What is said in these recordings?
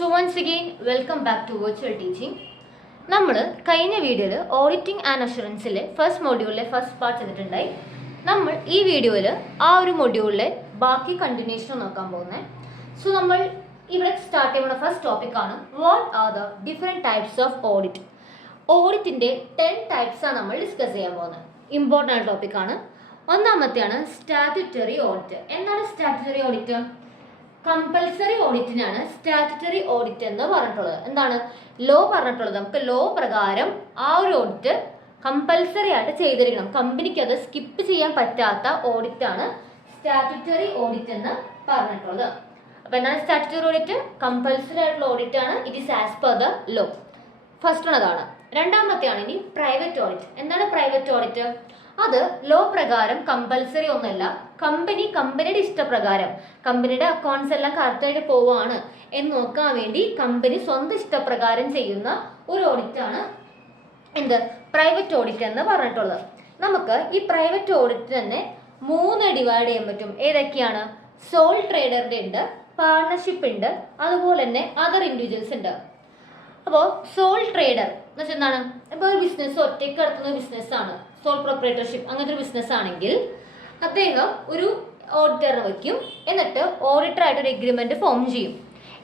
So once again, welcome back to virtual teaching. നമ്മൾ കഴിഞ്ഞ വീഡിയോയിൽ ഓഡിറ്റിംഗ് ആൻഡ് അഷുറൻസിലെ ഫസ്റ്റ് മൊഡ്യൂളിലെ ഫസ്റ്റ് പാർട്ട് ചെയ്തിട്ടുണ്ടായി. നമ്മൾ ഈ വീഡിയോയിൽ ആ ഒരു മൊഡ്യൂളിലെ ബാക്കി കണ്ടിന്യൂഷൻ നോക്കാൻ പോകുന്നത്. സോ നമ്മൾ ഇവിടെ സ്റ്റാർട്ട് ചെയ്യുന്ന ഫസ്റ്റ് ടോപ്പിക്കാണ് what are the different types of audit. ഓഡിറ്റിൻ്റെ 10 ടൈപ്സ് ആണ് നമ്മൾ ഡിസ്കസ് ചെയ്യാൻ പോകുന്നത്. ഇമ്പോർട്ടൻ്റ് ടോപ്പിക്കാണ്. ഒന്നാമത്തെയാണ് സ്റ്റാറ്റ്യൂട്ടറി ഓഡിറ്റ്. എന്താണ് സ്റ്റാറ്റ്യൂട്ടറി ഓഡിറ്റ്? കമ്പൽസറി ഓഡിറ്റിനാണ് സ്റ്റാറ്റ്യൂട്ടറി ഓഡിറ്റ് എന്ന് പറഞ്ഞിട്ടുള്ളത്. എന്താണ് ലോ പറഞ്ഞിട്ടുള്ളത്? നമുക്ക് ലോ പ്രകാരം ആ ഒരു ഓഡിറ്റ് കമ്പൽസറി ആയിട്ട് ചെയ്തിരിക്കണം. കമ്പനിക്ക് അത് സ്കിപ്പ് ചെയ്യാൻ പറ്റാത്ത ഓഡിറ്റാണ് സ്റ്റാറ്റ്യൂട്ടറി ഓഡിറ്റ് എന്ന് പറഞ്ഞിട്ടുള്ളത്. അപ്പോൾ എന്താണ് സ്റ്റാറ്റ്യൂട്ടറി ഓഡിറ്റ്? കമ്പൽസറി ആയിട്ടുള്ള ഓഡിറ്റ് ആണ്. It is as per the law. First one അതാണ്. രണ്ടാമത്തെയാണ് ഇനി പ്രൈവറ്റ് ഓഡിറ്റ്. എന്താണ് പ്രൈവറ്റ് ഓഡിറ്റ്? അത് ലോ പ്രകാരം കമ്പൽസറി ഒന്നല്ല. കമ്പനിയുടെ ഇഷ്ടപ്രകാരം കമ്പനിയുടെ അക്കൗണ്ട്സ് എല്ലാം കറക്റ്റായിട്ട് പോവുകയാണ് എന്ന് നോക്കാൻ വേണ്ടി കമ്പനി സ്വന്തം ഇഷ്ടപ്രകാരം ചെയ്യുന്ന ഒരു ഓഡിറ്റാണ് എന്ത് പ്രൈവറ്റ് ഓഡിറ്റ് എന്ന് പറഞ്ഞിട്ടുള്ളത്. നമുക്ക് ഈ പ്രൈവറ്റ് ഓഡിറ്റ് തന്നെ 3 ഡിവൈഡ് ചെയ്യാൻ പറ്റും. ഏതൊക്കെയാണ്? സോൾ ട്രേഡറിൻ്റെ ഉണ്ട്, പാർട്ണർഷിപ്പ് ഉണ്ട്, അതുപോലെ തന്നെ അതർ ഇൻഡിവിജ്വൽസ് ഉണ്ട്. അപ്പോൾ സോൾ ട്രേഡർ എന്ന് വെച്ചാൽ എന്താണ്? ഇപ്പോൾ ഒരു ബിസിനസ് ഒറ്റയ്ക്ക് നടത്തുന്ന ബിസിനസ്സാണ്, സോൾ പ്രൊപ്പറേറ്റർഷിപ്പ് അങ്ങനത്തെ ഒരു ബിസിനസ് ആണെങ്കിൽ അദ്ദേഹം ഒരു ഓഡിറ്ററിനെ വയ്ക്കും. എന്നിട്ട് ഓഡിറ്ററായിട്ട് ഒരു എഗ്രിമെൻറ്റ് ഫോം ചെയ്യും.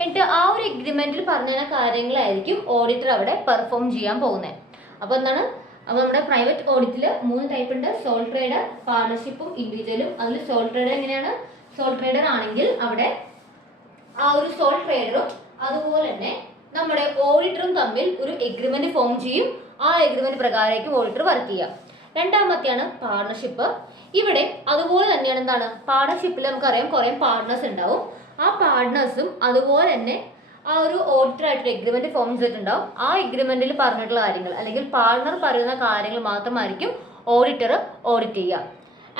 എന്നിട്ട് ആ ഒരു എഗ്രിമെൻറ്റിൽ പറഞ്ഞ കാര്യങ്ങളായിരിക്കും ഓഡിറ്റർ അവിടെ പെർഫോം ചെയ്യാൻ പോകുന്നത്. അപ്പോൾ എന്താണ്? അപ്പോൾ നമ്മുടെ പ്രൈവറ്റ് ഓഡിറ്റിൽ 3 ടൈപ്പ് ഉണ്ട്. സോൾ ട്രേഡർ, പാർട്ണർഷിപ്പും ഇൻഡിവിജ്വലും. അതിൽ സോൾ ട്രേഡർ എങ്ങനെയാണ്? സോൾ ട്രേഡർ ആണെങ്കിൽ അവിടെ ആ ഒരു സോൾ ട്രേഡറും അതുപോലെ തന്നെ നമ്മുടെ ഓഡിറ്ററും തമ്മിൽ ഒരു എഗ്രിമെൻറ്റ് ഫോം ചെയ്യും. ആ എഗ്രിമെൻറ്റ് പ്രകാരമായിരിക്കും ഓഡിറ്റർ വർക്ക് ചെയ്യുക. രണ്ടാമത്തെയാണ് പാർട്ണർഷിപ്പ്. ഇവിടെ അതുപോലെ തന്നെയാണ്. എന്താണ് പാർട്ണർഷിപ്പിൽ? നമുക്കറിയാം കുറേ പാർട്ട്നേഴ്സ് ഉണ്ടാവും. ആ പാർട്ട്നേഴ്സും അതുപോലെ തന്നെ ആ ഒരു ഓഡിറ്ററായിട്ട് എഗ്രിമെൻറ്റ് ഫോം ചെയ്തിട്ടുണ്ടാവും. ആ എഗ്രിമെൻറ്റിൽ പറഞ്ഞിട്ടുള്ള കാര്യങ്ങൾ അല്ലെങ്കിൽ പാർട്ണർ പറയുന്ന കാര്യങ്ങൾ മാത്രമായിരിക്കും ഓഡിറ്റർ ഓഡിറ്റ് ചെയ്യുക.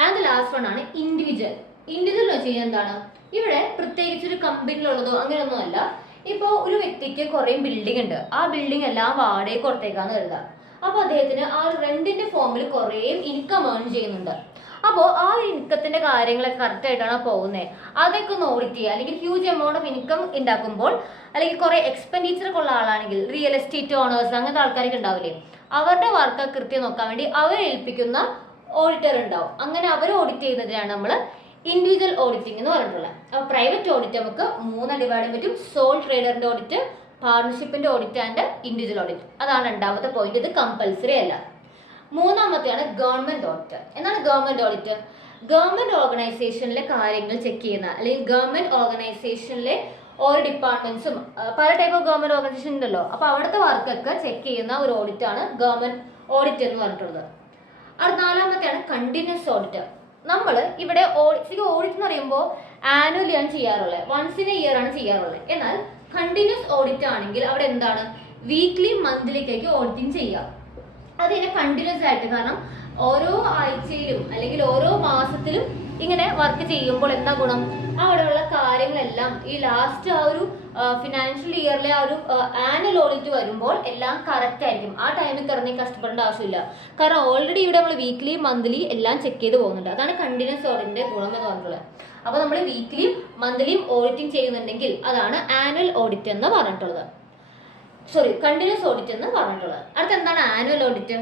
ആൻഡ് ലാസ്റ്റ് വൺ ആണ് ഇൻഡിവിജ്വൽ. ഇൻഡിവിജ്വൽ എന്ന് വെച്ച് കഴിഞ്ഞാൽ എന്താണ്? ഇവിടെ പ്രത്യേകിച്ച് ഒരു കമ്പനിയിലുള്ളതോ അങ്ങനെയൊന്നും അല്ല. ഇപ്പോൾ ഒരു വ്യക്തിക്ക് കുറേ ബിൽഡിംഗ് ഉണ്ട്. ആ ബിൽഡിംഗ് എല്ലാം വാടകയ്ക്ക് കൊടുത്തേക്കാന്ന് കരുതുക. അപ്പോൾ അദ്ദേഹത്തിന് ആ ഒരു റെന്റിന്റെ ഫോമിൽ കുറേ ഇൻകം ഏൺ ചെയ്യുന്നുണ്ട്. അപ്പോൾ ആ ഒരു ഇൻകത്തിന്റെ കാര്യങ്ങളൊക്കെ കറക്റ്റായിട്ടാണ് പോകുന്നത്. അതൊക്കെ ഒന്ന് ഓഡിറ്റ് ചെയ്യുക. അല്ലെങ്കിൽ ഹ്യൂജ് എമൗണ്ട് ഓഫ് ഇൻകം ഉണ്ടാക്കുമ്പോൾ അല്ലെങ്കിൽ കുറേ എക്സ്പെൻഡിച്ചർ ഉള്ള ആളാണെങ്കിൽ റിയൽ എസ്റ്റേറ്റ് ഓണേഴ്സ് അങ്ങനത്തെ ആൾക്കാരൊക്കെ ഉണ്ടാവില്ലേ, അവരുടെ വർക്ക് കൃത്യം നോക്കാൻ വേണ്ടി അവരെ ഏൽപ്പിക്കുന്ന ഓഡിറ്റർ ഉണ്ടാവും. അങ്ങനെ അവർ ഓഡിറ്റ് ചെയ്യുന്നതിനാണ് നമ്മൾ ഇൻഡിവിജ്വൽ ഓഡിറ്റിംഗ് എന്ന് പറഞ്ഞിട്ടുള്ളത്. അപ്പോൾ പ്രൈവറ്റ് ഓഡിറ്റ് നമുക്ക് 3 ഡിവൈഡ് ചെയ്യാൻ പറ്റും. സോൾ ട്രേഡറിന്റെ ഓഡിറ്റ്, പാർട്ണർഷിപ്പിന്റെ ഓഡിറ്റ് ആൻഡ് ഇൻഡിവിജ്വൽ ഓഡിറ്റ്. അതാണ് രണ്ടാമത്തെ പോയിന്റ്. ഇത് കമ്പൽസറി അല്ല. മൂന്നാമത്തെയാണ് ഗവൺമെന്റ് ഓഡിറ്റ്. എന്താണ് ഗവൺമെന്റ് ഓഡിറ്റ്? ഗവൺമെന്റ് ഓർഗനൈസേഷനിലെ കാര്യങ്ങൾ ചെക്ക് ചെയ്യുന്ന അല്ലെങ്കിൽ ഗവൺമെന്റ് ഓർഗനൈസേഷനിലെ ഓരോ ഡിപ്പാർട്ട്മെന്റ്സും പല ടൈപ്പ് ഓഫ് ഗവൺമെന്റ് ഓർഗനൈസേഷൻ ഉണ്ടല്ലോ. അപ്പോൾ അവിടുത്തെ വർക്കൊക്കെ ചെക്ക് ചെയ്യുന്ന ഒരു ഓഡിറ്റാണ് ഗവൺമെന്റ് ഓഡിറ്റ് എന്ന് പറഞ്ഞിട്ടുള്ളത്. അടുത്ത നാലാമത്തെയാണ് കണ്ടിന്യൂസ് ഓഡിറ്റ്. നമ്മൾ ഇവിടെ ഓഡിറ്റ് എന്ന് പറയുമ്പോൾ ആനുവലി ആണ് ചെയ്യാറുള്ളത്, വൺസ് ഇൻ എ ഇയർ ആണ് ചെയ്യാറുള്ളത്. എന്നാൽ കണ്ടിന്യൂസ് ഓഡിറ്റ് ആണെങ്കിൽ അവിടെ എന്താണ്? വീക്ക്ലി മന്ത്ലിക്കൊക്കെ ഓഡിറ്റിംഗ് ചെയ്യുക. അതിനെ കണ്ടിന്യൂസ് ആയിട്ട്, കാരണം ഓരോ ആഴ്ചയിലും അല്ലെങ്കിൽ ഓരോ മാസത്തിലും ഇങ്ങനെ വർക്ക് ചെയ്യുമ്പോൾ എന്താ ഗുണം? അവിടെയുള്ള കാര്യങ്ങളെല്ലാം ഈ ലാസ്റ്റ് ആ ഒരു ഫിനാൻഷ്യൽ ഇയറിലെ ആ ഒരു ആനുവൽ ഓഡിറ്റ് വരുമ്പോൾ എല്ലാം കറക്റ്റ് ആയിരിക്കും. ആ ടൈമിൽ കിടന്ന് കഷ്ടപ്പെടേണ്ട ആവശ്യമില്ല. കാരണം ഓൾറെഡി ഇവിടെ നമ്മൾ വീക്ക്ലി മന്ത്ലി എല്ലാം ചെക്ക് ചെയ്ത് പോകുന്നുണ്ട്. അതാണ് കണ്ടിന്യൂസ് ഓഡിറ്റിന്റെ ഗുണം എന്ന് പറഞ്ഞിട്ടുള്ളത്. അപ്പോൾ നമ്മൾ വീക്ക്ലിയും മന്ത്ലിയും ഓഡിറ്റിംഗ് ചെയ്യുന്നുണ്ടെങ്കിൽ അതാണ് ആനുവൽ ഓഡിറ്റ് എന്ന് പറഞ്ഞിട്ടുള്ളത്. കണ്ടിന്യൂസ് ഓഡിറ്റ് എന്ന് പറഞ്ഞിട്ടുള്ളത്. അടുത്ത എന്താണ് ആനുവൽ ഓഡിറ്റ്?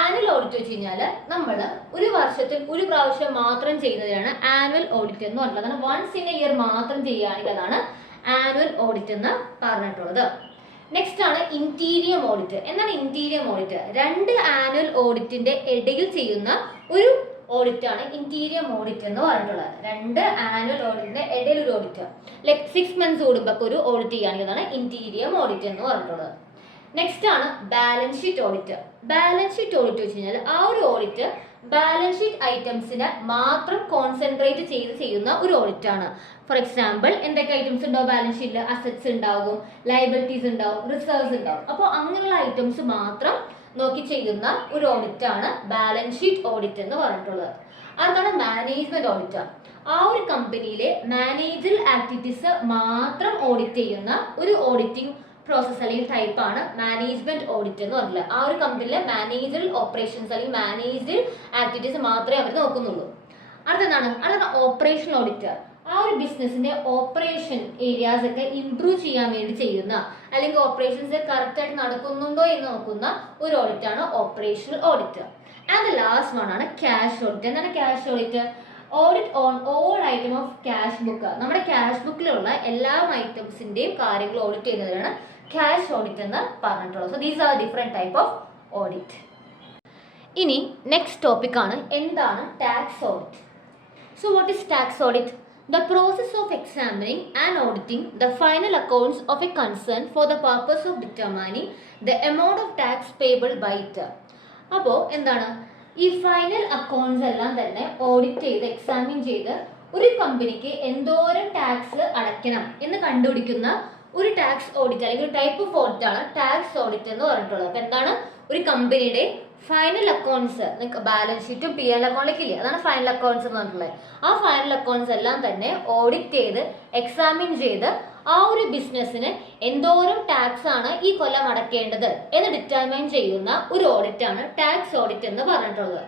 ആനുവൽ ഓഡിറ്റ് വെച്ച് കഴിഞ്ഞാൽ നമ്മൾ ഒരു വർഷത്തിൽ ഒരു പ്രാവശ്യം മാത്രം ചെയ്യുന്നതിനാണ് ആനുവൽ ഓഡിറ്റ് എന്ന് പറഞ്ഞിട്ടുള്ളത്. അതാണ് വൺസ് ഇൻ എ ഇയർ മാത്രം ചെയ്യുകയാണെങ്കിൽ അതാണ് ആനുവൽ ഓഡിറ്റ് എന്ന് പറഞ്ഞിട്ടുള്ളത്. നെക്സ്റ്റ് ആണ് ഇന്റീരിയം ഓഡിറ്റ്. എന്താണ് ഇന്റീരിയം ഓഡിറ്റ്? 2 ആനുവൽ ഓഡിറ്റിന്റെ ഇടയിൽ ചെയ്യുന്ന ഒരു ഓഡിറ്റ് ആണ് ഇന്റീരിയം ഓഡിറ്റ് എന്ന് പറഞ്ഞിട്ടുള്ളത്. 2 ആനുവൽ ഓഡിറ്റിന്റെ ഇടയിൽ ഒരു ഓഡിറ്റ്, ലൈക് 6 മന്ത്സ് കൂടുമ്പോൾ ഒരു ഓഡിറ്റ് ചെയ്യുകയാണെങ്കിൽ അതാണ് ഇന്റീരിയം ഓഡിറ്റ് എന്ന് പറഞ്ഞിട്ടുള്ളത്. നെക്സ്റ്റ് ആണ് balance sheet audit. Balance sheet audit വെച്ച് കഴിഞ്ഞാൽ ആ ഒരു ഓഡിറ്റ് ബാലൻസ് ഷീറ്റ് ഐറ്റംസിനെ മാത്രം കോൺസെൻട്രേറ്റ് ചെയ്ത് ചെയ്യുന്ന ഒരു ഓഡിറ്റ് ആണ്. ഫോർ എക്സാമ്പിൾ എന്തൊക്കെ ഐറ്റംസ് ഉണ്ടാവും ബാലൻസ് ഷീറ്റിൽ? അസറ്റ്സ് ഉണ്ടാവും, ലയബിലിറ്റീസ് ഉണ്ടാവും, റിസർവ്സ് ഉണ്ടാവും. അപ്പോൾ അങ്ങനെയുള്ള ഐറ്റംസ് മാത്രം നോക്കി ചെയ്യുന്ന ഒരു ഓഡിറ്റ് ആണ് ബാലൻസ് ഷീറ്റ് ഓഡിറ്റ് എന്ന് പറഞ്ഞിട്ടുള്ളത്. അതാണ് മാനേജ്മെന്റ് ഓഡിറ്റ്. ആ ഒരു കമ്പനിയിലെ മാനേജറൽ ആക്ടിവിറ്റീസ് മാത്രം ഓഡിറ്റ് ചെയ്യുന്ന ഒരു ഓഡിറ്റിംഗ് പ്രോസസ് അല്ലെങ്കിൽ ടൈപ്പാണ് മാനേജ്മെന്റ് ഓഡിറ്റ് എന്ന് പറഞ്ഞിട്ടുള്ളത്. ആ ഒരു കമ്പനിയിലെ മാനേജറൽ ഓപ്പറേഷൻസ് അല്ലെങ്കിൽ മാനേജറൽ ആക്ടിവിറ്റീസ് മാത്രമേ അവർ നോക്കുന്നുള്ളൂ. അടുത്താണ് ഓപ്പറേഷണൽ ഓഡിറ്റ്. ആ ഒരു ബിസിനസിന്റെ ഓപ്പറേഷൻ ഏരിയാസ് ഒക്കെ ഇംപ്രൂവ് ചെയ്യാൻ വേണ്ടി ചെയ്യുന്ന അല്ലെങ്കിൽ ഓപ്പറേഷൻസ് കറക്റ്റ് ആയിട്ട് നടക്കുന്നുണ്ടോ എന്ന് നോക്കുന്ന ഒരു ഓഡിറ്റ് ആണ് operational audit. And the last one ആണ് ക്യാഷ് ഓഡിറ്റ്. എന്താണ് cash audit? Audit on all item of cash book. നമ്മുടെ ക്യാഷ് ബുക്കിലുള്ള എല്ലാ ഐറ്റംസിന്റെയും കാര്യങ്ങൾ ഓഡിറ്റ് ചെയ്യുന്നതാണ് ക്യാഷ് ഓഡിറ്റ് എന്ന് പറഞ്ഞിട്ടുള്ളത്. So these are different type of audit. ഇനി നെക്സ്റ്റ് ടോപ്പിക് ആണ് എന്താണ് tax audit. So what is tax audit? The process of examining and auditing the final accounts of a concern for the purpose of determining the amount of tax payable by it. അപ്പോൾ എന്താണ് ഈ final accounts എല്ലാം തന്നെ audit ചെയ്ത് examine ചെയ്ത് ഒരു കമ്പനിക്ക് എന്തോരം ടാക്സ് അടയ്ക്കണം എന്ന് കണ്ടുപിടിക്കുന്ന ഒരു ടാക്സ് ഓഡിറ്റ് അല്ലെങ്കിൽ ഒരു ടൈപ്പ് ഓഫ് ഓഡിറ്റ് ആണ് ടാക്സ് ഓഡിറ്റ് എന്ന് പറഞ്ഞിട്ടുള്ളത്. അപ്പോൾ എന്താണ് ഒരു കമ്പനിയുടെ ഫൈനൽ അക്കൗണ്ട്സ്, ബാലൻസ് ഷീറ്റും പി എൽ അക്കൗണ്ടിലേക്ക് ഇല്ലേ, അതാണ് ഫൈനൽ അക്കൗണ്ട്സ് എന്ന് പറഞ്ഞിട്ടുള്ളത്. ആ ഫൈനൽ അക്കൗണ്ട്സ് എല്ലാം തന്നെ ഓഡിറ്റ് ചെയ്ത് എക്സാമിൻ ചെയ്ത് ആ ഒരു ബിസിനസ്സിന് എന്തോരം ടാക്സ് ആണ് ഈ കൊല്ലം അടയ്ക്കേണ്ടത് എന്ന് ഡിറ്റർമൈൻ ചെയ്യുന്ന ഒരു ഓഡിറ്റ് ആണ് ടാക്സ് ഓഡിറ്റ് എന്ന് പറഞ്ഞിട്ടുള്ളത്.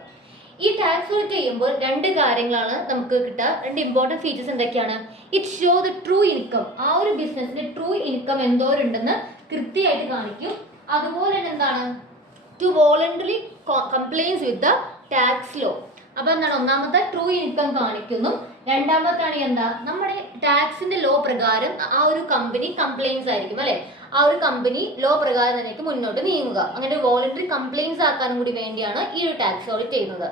ഈ ടാക്സ് ഓഡിറ്റ് ചെയ്യുമ്പോൾ രണ്ട് കാര്യങ്ങളാണ് നമുക്ക് കിട്ടുക. രണ്ട് ഇമ്പോർട്ടൻറ്റ് ഫീച്ചേഴ്സ് എന്തൊക്കെയാണ്? It show the true income. ആ ഒരു ബിസിനസ്സിന്റെ ട്രൂ ഇൻകം എന്തോരുണ്ടെന്ന് കൃത്യമായിട്ട് കാണിക്കും. അതുപോലെ തന്നെ എന്താണ് two voluntary compliance with the tax law. അപ്പൊ എന്താണ് ഒന്നാമത്തെ ട്രൂ ഇൻകം കാണിക്കുന്നു. രണ്ടാമത്താണ് എന്താ നമ്മുടെ ടാക്സിന്റെ ലോ പ്രകാരം ആ ഒരു കമ്പനി കംപ്ലൈൻസ് ആയിരിക്കും അല്ലെ, ആ ഒരു കമ്പനി ലോ പ്രകാരം തന്നെ മുന്നോട്ട് നീങ്ങുക. അങ്ങനെ വോളണ്ടറി കംപ്ലൈൻസ് ആക്കാനും കൂടി വേണ്ടിയാണ് ഈ ഒരു ടാക്സ് ഓഡിറ്റ് ചെയ്യുന്നത്.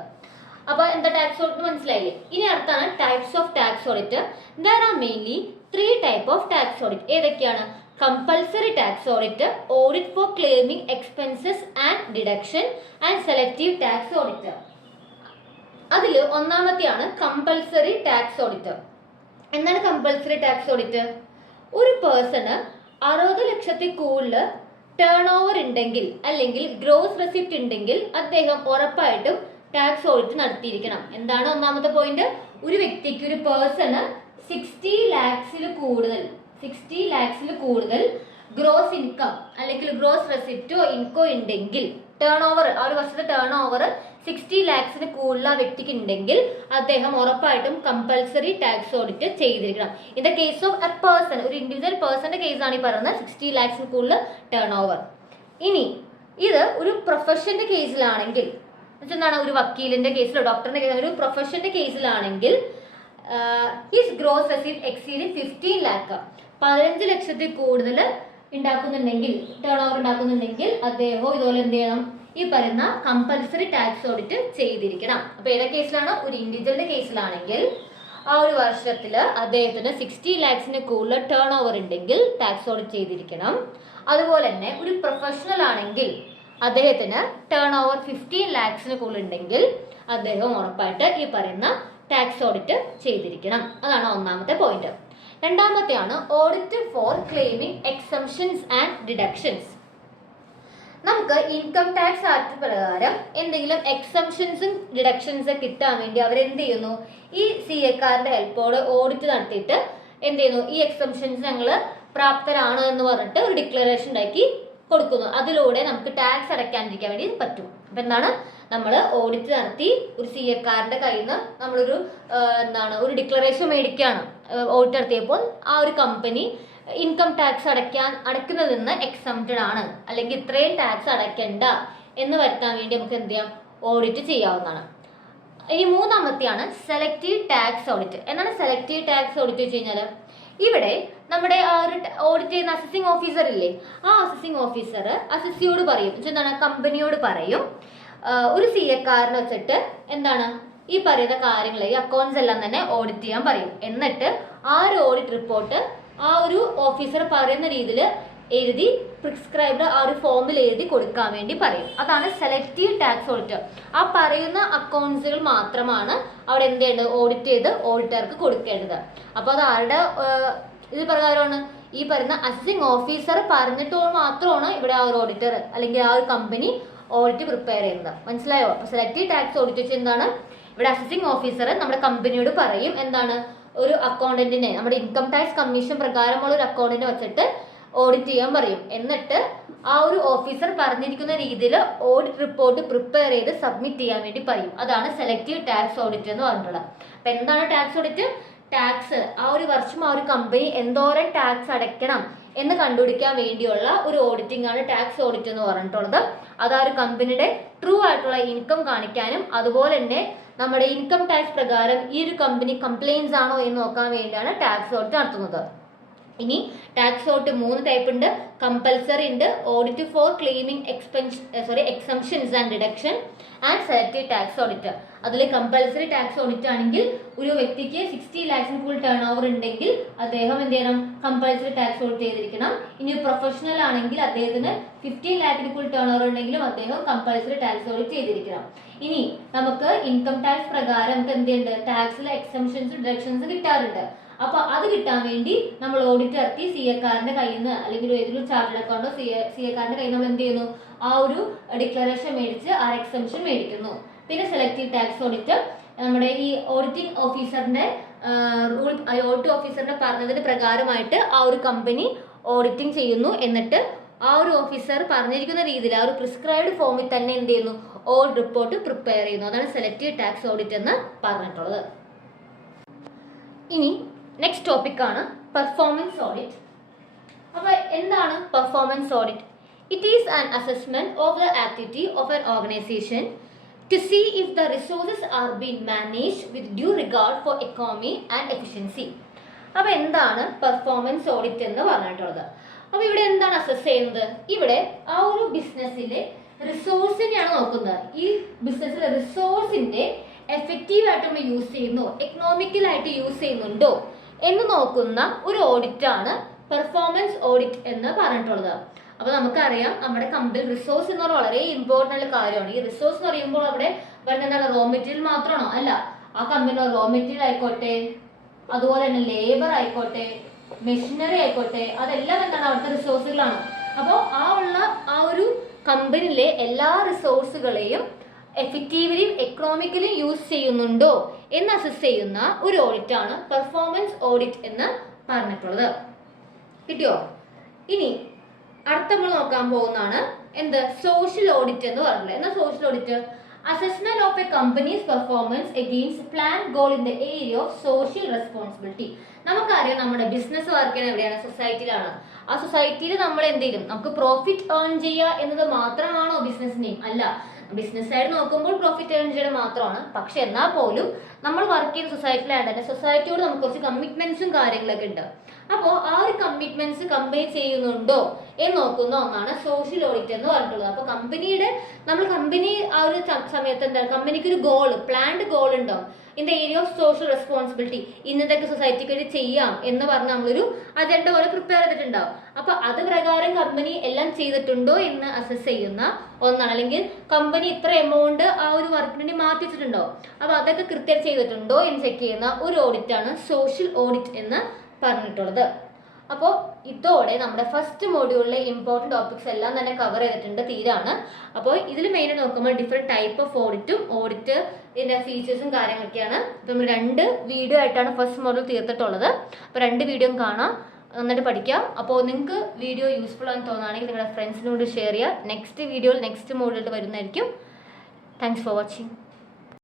അപ്പൊ എന്താ ടാക്സ് ഓഡിറ്റ് മനസ്സിലായില്ലേ? ഇനി അടുത്താണ് types of tax audit. There are mainly 3 type of tax audit. ഏതൊക്കെയാണ്? Compulsory tax audit, audit for claiming expenses and deduction and selective tax audit. അതിൽ ഒന്നാമത്തെയാണ് കമ്പൽസറി ടാക്സ് ഓഡിറ്റ്. എന്താണ് കമ്പൽസറി ടാക്സ് ഓഡിറ്റ്? ഒരു person 60 ലക്ഷത്തിൽ കൂടുതൽ turn over ഉണ്ടെങ്കിൽ അല്ലെങ്കിൽ gross receipt ഉണ്ടെങ്കിൽ അദ്ദേഹം ഉറപ്പായിട്ടും ടാക്സ് ഓഡിറ്റ് നടത്തിയിരിക്കണം. എന്താണ് ഒന്നാമത്തെ പോയിന്റ്? ഒരു വ്യക്തിക്ക്, ഒരു പേഴ്സണ് 60 ലാക്സിൽ കൂടുതൽ ഗ്രോസ് ഇൻകം അല്ലെങ്കിൽ ഗ്രോസ് റെസിപ്റ്റോ ഇൻകോ ഉണ്ടെങ്കിൽ, ടേൺ ഓവർ ആ ഒരു വർഷത്തെ ടേൺ ഓവർ 60 ലാക്സിന് കൂടുതൽ ആ വ്യക്തിക്ക് ഉണ്ടെങ്കിൽ അദ്ദേഹം ഉറപ്പായിട്ടും കമ്പൽസറി ടാക്സ് ഓഡിറ്റ് ചെയ്തിരിക്കണം. In the case of A person, ഒരു ഇൻഡിവിജ്വൽ പേഴ്സന്റെ കേസാണ് ഈ പറയുന്നത് 60 ലാക്സിന് കൂടുതൽ ടേൺ ഓവർ. ഇനി ഇത് ഒരു പ്രൊഫഷന്റെ കേസിലാണെങ്കിൽ, എന്താണ് ഒരു വക്കീലിന്റെ കേസിലോ ഡോക്ടറിന്റെ കേസിലോ ഒരു പ്രൊഫഷന്റെ കേസിലാണെങ്കിൽ his gross receipt exceeding 15 lakh, 15 ലക്ഷത്തിൽ കൂടുതൽ ഉണ്ടാക്കുന്നുണ്ടെങ്കിൽ, ടേൺ ഓവർ ഉണ്ടാക്കുന്നുണ്ടെങ്കിൽ അദ്ദേഹം ഇതുപോലെ എന്ത് ചെയ്യണം? ഈ പറയുന്ന കമ്പൽസറി ടാക്സ് ഓഡിറ്റ് ചെയ്തിരിക്കണം. അപ്പൊ ഏതൊക്കെ കേസിലാണ്? ഒരു ഇൻഡിവിജ്വലിന്റെ കേസിലാണെങ്കിൽ ആ ഒരു വർഷത്തിൽ അദ്ദേഹത്തിന് 60 ലാക്സിന് കൂടുതൽ ടേൺ ഓവർ ഉണ്ടെങ്കിൽ ടാക്സ് ഓഡിറ്റ് ചെയ്തിരിക്കണം. അതുപോലെ തന്നെ ഒരു പ്രൊഫഷണൽ ആണെങ്കിൽ അദ്ദേഹത്തിന് ടേൺ ഓവർ 15 ലാക്സിന് കൂടുതൽ ഉണ്ടെങ്കിൽ അദ്ദേഹം ഉറപ്പായിട്ട് ഈ പറയുന്ന ടാക്സ് ഓഡിറ്റ് ചെയ്തിരിക്കണം. അതാണ് ഒന്നാമത്തെ പോയിന്റ്. രണ്ടാമത്തെയാണ് audit for claiming exemptions and deductions. നമുക്ക് ഇൻകം ടാക്സ് ആക്ട് പ്രകാരം എന്തെങ്കിലും എക്സംഷൻസും ഡിഡക്ഷൻസും കിട്ടാൻ വേണ്ടി അവരെന്ത് ചെയ്യുന്നു? ഈ സി എക്കാരന്റെ ഹെൽപ്പോടെ ഓഡിറ്റ് നടത്തിയിട്ട് എന്ത് ചെയ്യുന്നു? ഈ എക്സംഷൻസ് ഞങ്ങൾ പ്രാപ്തരാണ് എന്ന് പറഞ്ഞിട്ട് ഒരു ഡിക്ലറേഷൻ ഉണ്ടാക്കി കൊടുക്കുന്നു. അതിലൂടെ നമുക്ക് ടാക്സ് അടയ്ക്കാണ്ടിരിക്കാൻ വേണ്ടി പറ്റും. അപ്പൊ എന്താണ് നമ്മൾ ഓഡിറ്റ് നടത്തി ഒരു സി എക്കാരന്റെ കയ്യിൽ നിന്ന് നമ്മളൊരു ഒരു ഡിക്ലറേഷൻ മേടിക്കുകയാണ്. ഓഡിറ്റ് നടത്തിയപ്പോൾ ആ ഒരു കമ്പനി ഇൻകം ടാക്സ് അടയ്ക്കുന്നതിൽ നിന്ന് എക്സംപ്റ്റഡ് ആണ്, അല്ലെങ്കിൽ ഇത്രയും ടാക്സ് അടയ്ക്കണ്ട എന്ന് വരുത്താൻ വേണ്ടി നമുക്ക് എന്ത് ചെയ്യാം? ഓഡിറ്റ് ചെയ്യാവുന്നതാണ്. ഇനി മൂന്നാമത്തെയാണ് സെലക്റ്റീവ് ടാക്സ് ഓഡിറ്റ്. എന്താണ് സെലക്റ്റീവ് ടാക്സ് ഓഡിറ്റ് വെച്ച് കഴിഞ്ഞാൽ, ഇവിടെ നമ്മുടെ ആ ഒരു ഓഡിറ്റ് ചെയ്യുന്ന അസസിങ് ഓഫീസർ ഇല്ലേ, ആ അസസിങ് ഓഫീസർ അസസിയോട് പറയും, എന്താണ് കമ്പനിയോട് പറയും, ഒരു സി എക്കാരനെ വെച്ചിട്ട് എന്താണ് ഈ പറയുന്ന കാര്യങ്ങൾ, ഈ അക്കൗണ്ട്സ് എല്ലാം തന്നെ ഓഡിറ്റ് ചെയ്യാൻ പറയും. എന്നിട്ട് ആ ഒരു ഓഡിറ്റ് റിപ്പോർട്ട് ആ ഒരു ഓഫീസർ പറയുന്ന രീതിയിൽ എഴുതി പ്രിസ്ക്രൈബ്ഡ് ആ ഒരു ഫോമിൽ എഴുതി കൊടുക്കാൻ വേണ്ടി പറയും. അതാണ് സെലക്റ്റീവ് ടാക്സ് ഓഡിറ്റ്. ആ പറയുന്ന അക്കൗണ്ട്സുകൾ മാത്രമാണ് അവിടെ എന്ത് ചെയ്യേണ്ടത്? ഓഡിറ്റ് ചെയ്ത് ഓഡിറ്റർക്ക് കൊടുക്കേണ്ടത്. അപ്പോൾ അത് ആരുടെ ഇത് പ്രകാരമാണ്? ഈ പറയുന്ന അസസിങ് ഓഫീസർ പറഞ്ഞിട്ട് മാത്രമാണ് ഇവിടെ ആ ഒരു ഓഡിറ്റർ അല്ലെങ്കിൽ ആ ഒരു കമ്പനി ഓഡിറ്റ് പ്രിപ്പയർ ചെയ്യുന്നത്. മനസ്സിലായോ? അപ്പോൾ സെലക്റ്റീവ് ടാക്സ് ഓഡിറ്റ് വെച്ച് എന്താണ്? ഇവിടെ അസസിങ് ഓഫീസർ നമ്മുടെ കമ്പനിയോട് പറയും എന്താണ്, ഒരു അക്കൗണ്ടന്റിനെ നമ്മുടെ ഇൻകം ടാക്സ് കമ്മീഷൻ പ്രകാരമുള്ള ഒരു അക്കൗണ്ടന്റിനെ വെച്ചിട്ട് ഓഡിറ്റ് ചെയ്യാൻ പറയും. എന്നിട്ട് ആ ഒരു ഓഫീസർ പറഞ്ഞിരിക്കുന്ന രീതിയിൽ ഓഡിറ്റ് റിപ്പോർട്ട് പ്രിപ്പയർ ചെയ്ത് സബ്മിറ്റ് ചെയ്യാൻ വേണ്ടി പറയും. അതാണ് സെലക്റ്റീവ് ടാക്സ് ഓഡിറ്റ് എന്ന് പറഞ്ഞിട്ടുള്ളത്. അപ്പം എന്താണ് ടാക്സ് ഓഡിറ്റ്? ടാക്സ്, ആ ഒരു വർഷം ആ ഒരു കമ്പനി എന്തോരം ടാക്സ് അടയ്ക്കണം എന്ന് കണ്ടുപിടിക്കാൻ വേണ്ടിയുള്ള ഒരു ഓഡിറ്റിംഗ് ആണ് ടാക്സ് ഓഡിറ്റ് എന്ന് പറഞ്ഞിട്ടുള്ളത്. അത് ആ ഒരു കമ്പനിയുടെ ട്രൂ ആയിട്ടുള്ള ഇൻകം കാണിക്കാനും അതുപോലെ തന്നെ നമ്മുടെ ഇൻകം ടാക്സ് പ്രകാരം ഈ ഒരു കമ്പനി കംപ്ലയിൻസ് ആണോ എന്ന് നോക്കാൻ വേണ്ടിയാണ് ടാക്സ് ഓഡിറ്റ് നടത്തുന്നത്. ഇനി ടാക്സ് ഓഡിറ്റ് 3 ടൈപ്പ് ഉണ്ട്. കമ്പൽസറി ഉണ്ട്, audit for claiming exemptions and deduction and selective tax audit. അതിൽ കമ്പൽസറി ടാക്സ് ഓഡിറ്റ് ആണെങ്കിൽ ഒരു വ്യക്തിക്ക് 60 lakhs ഫുൾ ടേൺ ഓവർ ഉണ്ടെങ്കിൽ അദ്ദേഹം എന്ത് ചെയ്യണം, കമ്പൽസറി ടാക്സ് ഓഡിറ്റ് ചെയ്തിരിക്കണം. ഇനി പ്രൊഫഷണൽ ആണെങ്കിൽ അദ്ദേഹത്തിന് 15 lakh ഫുൾ ടേൺ ഓവർ ഉണ്ടെങ്കിലും അദ്ദേഹം കമ്പൽസറി ടാക്സ് ഓഡിറ്റ് ചെയ്തിരിക്കണം. ഇനി നമുക്ക് ഇൻകം ടാക്സ് പ്രകാരം നമുക്ക് എന്തുണ്ട്, ടാക്സിലെ എക്സംഷൻസ് ഡിഡക്ഷൻസ് കിട്ടാറുണ്ട്. അപ്പൊ അത് കിട്ടാൻ വേണ്ടി നമ്മൾ ഓഡിറ്റ് ഇറക്കി സി എക്കാരന്റെ കയ്യിൽ നിന്ന് അല്ലെങ്കിൽ ഏതൊരു ചാർട്ടേഡ് അക്കൗണ്ടോ സി എക്കാരന്റെ കയ്യിൽ നമ്മൾ എന്ത് ചെയ്യുന്നു, ആ ഒരു ഡിക്ലറേഷൻ മേടിച്ച് ആ എക്സംഷൻ മേടിക്കുന്നു. പിന്നെ സെലക്റ്റീവ് ടാക്സ് ഓഡിറ്റ് നമ്മുടെ ഈ ഓഡിറ്റിംഗ് ഓഫീസറിന്റെ ഓഡിറ്റ് ഓഫീസറിന്റെ പറഞ്ഞതിന് പ്രകാരമായിട്ട് ആ ഒരു കമ്പനി ഓഡിറ്റിംഗ് ചെയ്യുന്നു. എന്നിട്ട് ആ ഒരു ഓഫീസർ പറഞ്ഞിരിക്കുന്ന രീതിയിൽ ആ ഒരു പ്രിസ്ക്രൈബ്ഡ് ഫോമിൽ തന്നെ എന്ത് ചെയ്യുന്നു, ഓഡിറ്റ് റിപ്പോർട്ട് പ്രിപ്പയർ ചെയ്യുന്നു. അതാണ് സെലക്റ്റീവ് ടാക്സ് ഓഡിറ്റ് എന്ന് പറഞ്ഞിട്ടുള്ളത്. ഇനി നെക്സ്റ്റ് ടോപ്പിക് ആണ് പെർഫോമൻസ് ഓഡിറ്റ്. അപ്പോൾ എന്താണ് performance audit? It is an assessment of the activity of an organisation to see if the resources are being managed with due regard for economy and efficiency. അപ്പോൾ എന്താണ് performance audit എന്ന് പറഞ്ഞിട്ടുള്ളത്? അപ്പോൾ ഇവിടെ എന്താണ് assess ചെയ്യുന്നത്? ഇവിടെ ആ ഒരു ബിസിനസ്സിലെ റിസോഴ്സിനെയാണ് നോക്കുന്നത്. ഈ ബിസിനസ്സിലെ റിസോഴ്സിന്റെ എഫക്റ്റീവ് ആയിട്ട് നമ്മൾ യൂസ് ചെയ്യുന്നു, എക്കണോമിക്കലായിട്ട് യൂസ് ചെയ്യുന്നുണ്ടോ എന്ന് നോക്കുന്ന ഒരു ഓഡിറ്റാണ് പെർഫോമൻസ് ഓഡിറ്റ് എന്ന് പറഞ്ഞിട്ടുള്ളത്. അപ്പോൾ നമുക്കറിയാം നമ്മുടെ കമ്പനി റിസോഴ്സ് എന്ന് പറഞ്ഞാൽ വളരെ ഇമ്പോർട്ടൻ്റ് ആയിട്ടുള്ള കാര്യമാണ്. ഈ റിസോഴ്സ് എന്ന് പറയുമ്പോൾ അവിടെ വരുന്ന എന്താണ്, റോ മെറ്റീരിയൽ മാത്രമാണോ? അല്ല, ആ കമ്പനിയുടെ റോ മെറ്റീരിയൽ ആയിക്കോട്ടെ, അതുപോലെ തന്നെ ലേബർ ആയിക്കോട്ടെ, മെഷീനറി ആയിക്കോട്ടെ, അതെല്ലാം എന്താണ് അവിടുത്തെ റിസോഴ്സുകളാണ്. അപ്പോൾ ആ ഒരു കമ്പനിയിലെ എല്ലാ റിസോഴ്സുകളെയും എഫക്റ്റീവ്ലിയും എക്കണോമിക്കലിയും യൂസ് ചെയ്യുന്നുണ്ടോ എന്ന് അസസ് ചെയ്യുന്ന ഒരു ഓഡിറ്റാണ് പെർഫോമൻസ് ഓഡിറ്റ് എന്ന് പറഞ്ഞിട്ടുള്ളത്. കിട്ടിയോ? ഇനി അടുത്ത നമ്മൾ നോക്കാൻ പോകുന്നതാണ് എന്ത്, സോഷ്യൽ ഓഡിറ്റ് എന്ന് പറഞ്ഞിട്ടുള്ളത്. എന്നാൽ social audit assessment of a company's performance against plan goal in the area of social responsibility. നമുക്കറിയാം നമ്മുടെ ബിസിനസ് വർക്ക് ചെയ്യുന്നത് എവിടെയാണ്, സൊസൈറ്റിയിലാണ്. ആ സൊസൈറ്റിയിൽ നമ്മൾ എന്തെങ്കിലും നമുക്ക് പ്രോഫിറ്റ് ഏൺ ചെയ്യുക എന്നത് മാത്രമാണോ ബിസിനസ് അല്ല. ബിസിനസ് സൈഡ് നോക്കുമ്പോൾ പ്രോഫിറ്റ് ഏൺ ചെയ്യൽ മാത്രമാണ്. പക്ഷെ എന്നാൽ പോലും നമ്മൾ വർക്ക് ചെയ്യുന്ന സൊസൈറ്റിയിലായത് തന്നെ സൊസൈറ്റിയോട് നമുക്ക് കുറച്ച് കമ്മിറ്റ്മെന്റ്സും കാര്യങ്ങളൊക്കെ ഉണ്ട്. അപ്പോൾ ആ ഒരു കമ്മിറ്റ്മെന്റ്സ് കമ്പനി ചെയ്യുന്നുണ്ടോ എന്ന് നോക്കുന്ന ഒന്നാണ് സോഷ്യൽ ഓഡിറ്റ് എന്ന് പറഞ്ഞിട്ടുള്ളത്. അപ്പോൾ കമ്പനി ആ ഒരു സമയത്ത് എന്താണ്, കമ്പനിക്ക് ഒരു ഗോൾ, പ്ലാൻഡ് ഗോൾ ഉണ്ടാവും in the area of social responsibility. ഇന്നതൊക്കെ സൊസൈറ്റിക്ക് വേണ്ടി ചെയ്യാം എന്ന് പറഞ്ഞ് നമ്മളൊരു അജണ്ട പോലെ പ്രിപ്പയർ ചെയ്തിട്ടുണ്ടാവും. അപ്പോൾ അത് പ്രകാരം കമ്പനി എല്ലാം ചെയ്തിട്ടുണ്ടോ എന്ന് അസസ് ചെയ്യുന്ന ഒന്നാണ്. അല്ലെങ്കിൽ കമ്പനി ഇത്ര എമൗണ്ട് ആ ഒരു വർക്കിന് വേണ്ടി മാറ്റി വെച്ചിട്ടുണ്ടോ, അപ്പോൾ അതൊക്കെ കൃത്യമായിട്ട് ചെയ്തിട്ടുണ്ടോ എന്ന് ചെക്ക് ചെയ്യുന്ന ഒരു ഓഡിറ്റാണ് സോഷ്യൽ ഓഡിറ്റ് എന്ന് പറഞ്ഞിട്ടുള്ളത്. അപ്പോൾ ഇതോടെ നമ്മുടെ ഫസ്റ്റ് മോഡ്യൂളിലെ ഇമ്പോർട്ടൻറ്റ് ടോപ്പിക്സ് എല്ലാം തന്നെ കവർ ചെയ്തിട്ടുണ്ട്, തീരാണ്. അപ്പോൾ ഇതിൽ മെയിനായി നോക്കുമ്പോൾ ഡിഫറെൻറ്റ് ടൈപ്പ് ഓഫ് ഓഡിറ്റ് ഇതിൻ്റെ ഫീച്ചേഴ്സും കാര്യങ്ങളൊക്കെയാണ്. അപ്പോൾ നമ്മൾ 2 വീഡിയോ ആയിട്ടാണ് ഫസ്റ്റ് മോഡ്യൂൾ തീർത്തിട്ടുള്ളത്. അപ്പോൾ 2 വീഡിയോയും കാണാം, നന്നായിട്ട് പഠിക്കാം. അപ്പോൾ നിങ്ങൾക്ക് വീഡിയോ യൂസ്ഫുൾ ആണെന്ന് തോന്നുകയാണെങ്കിൽ നിങ്ങളുടെ ഫ്രണ്ട്സിനോട് ഷെയർ ചെയ്യുക. നെക്സ്റ്റ് വീഡിയോയിൽ നെക്സ്റ്റ് മോഡ്യൂളിൽ വരുന്നതായിരിക്കും. Thanks for watching.